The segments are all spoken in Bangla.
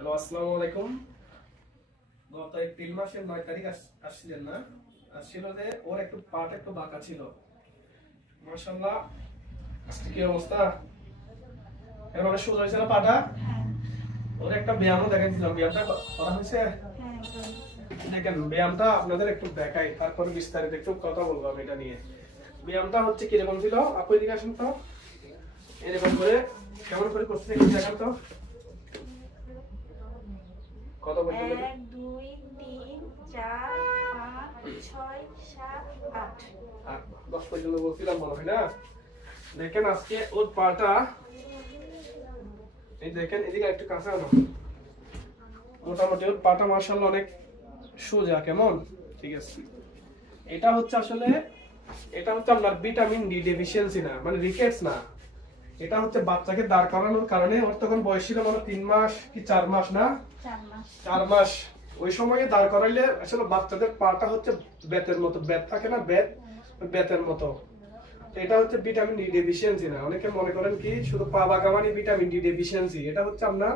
হ্যালো, আসসালামু আলাইকুম। গত এপ্রিল মাসের 9 তারিখ আসছিলেন না? আসছিল যে ওর একটু পাটা একটু বাঁকা ছিল। মাশাআল্লাহ, আজকে কি অবস্থা? এখন অনেক সুন্দর হয়েছে না পাটা? ওর একটা ব্যায়ামও দেখাচ্ছিলাম, ব্যায়ামটা করা হয়েছে? দেখেন, ব্যায়ামটা আপনাদের একটু দেখাই, তারপরে বিস্তারিত একটু কথা বলবো আমি এটা নিয়ে। ব্যায়ামটা হচ্ছে কিরকম ছিল? আপু এদিকে আসুন তো। এরকম করে কেমন করে করতে একটু দেখান তো। কত পর্যন্ত? 1 2 3 4 5 6 7 8 10 পর্যন্ত বলছিলাম মনে হয় না? দেখেন আজকে ওর পাটা, এই দেখেন এদিকে একটু কাছে আনো। মোটামুটি ওর পাটা মাশাআল্লাহ অনেক সোজা। কেমন? ঠিক আছে। এটা হচ্ছে আপনার ভিটামিন ডি ডেফিসিয়েন্সি না, মানে রিকেটস না। এটা হচ্ছে বাচ্চাকে দাঁড় করানোর কারণে, ওর তখন বয়স ছিল মানে 3 মাস কি 4 মাস না? 4 মাস। ওই সময়ে দাঁড় করাইলে আসলে বাচ্চাদের পাটা হচ্ছে বেতের মতো, বেত থাকে না, বেতের মতো। এটা হচ্ছে ভিটামিন ডি ডেফিসিয়েন্সি না। অনেকে মনে করেন কি শুধু পা বাঁকা মানে ভিটামিন ডি ডেফিসিয়েন্সি। এটা হচ্ছে আপনার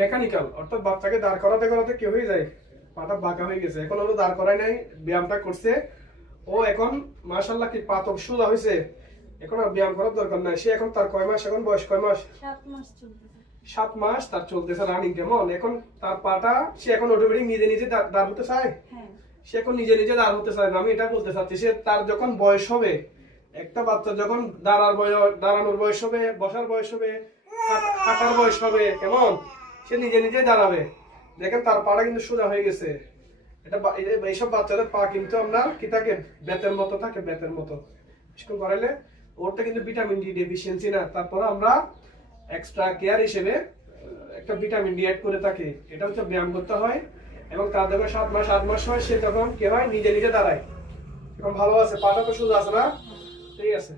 মেকানিক্যাল, অর্থাৎ বাচ্চাকে দাঁড় করাতে করাতে কি হয়ে যায়, পাটা বাঁকা হয়ে গেছে। এখন ওরা দাঁড় করায় নাই, ব্যায়ামটা করছে, ও এখন মাশাআল্লাহ কি পা তো সোজা হয়েছে। এখন আর ব্যায়াম করার দরকার নাই। সে এখন তার কয় মাস, এখন বয়স কয় মাস? 7 মাস চলতেছে। 7 মাস তার চলতেছে রানিং। কেমন এখন তার পাটা, সে এখন অটোমেটিক নিজে নিজে দাঁড় হতে চায়। হ্যাঁ, সে এখন নিজে নিজে দাঁড় হতে চায় না। আমি এটা বলতে চাচ্ছি, সে তার যখন বয়স হবে, একটা বাচ্চা যখন দাঁড়ানোর বয়স হবে, বসার বয়স হবে, হাঁটার বয়স হবে, কেমন সে নিজে নিজে দাঁড়াবে। দেখেন তার পাটা কিন্তু সোজা হয়ে গেছে। এইসব বাচ্চাদের পা কিন্তু আমরা কি থাকে, বেতের মতো থাকে, বেতের মতো। স্কুল করাইলে ওরটা কিন্তু ভিটামিন ডি ডেফিসিয়েন্সি না। তারপরে আমরা এক্সট্রা কেয়ার হিসেবে একটা ভিটামিন ডি অ্যাড করে থাকি। এটা হচ্ছে ব্যায়াম করতে হয়, এবং তার যখন 7 মাস 8 মাস হয়, সে তখন কি হয়, নিজে নিজে দাঁড়ায়। এখন ভালো আছে, পাটা তো সোজা আছে না? ঠিক আছে।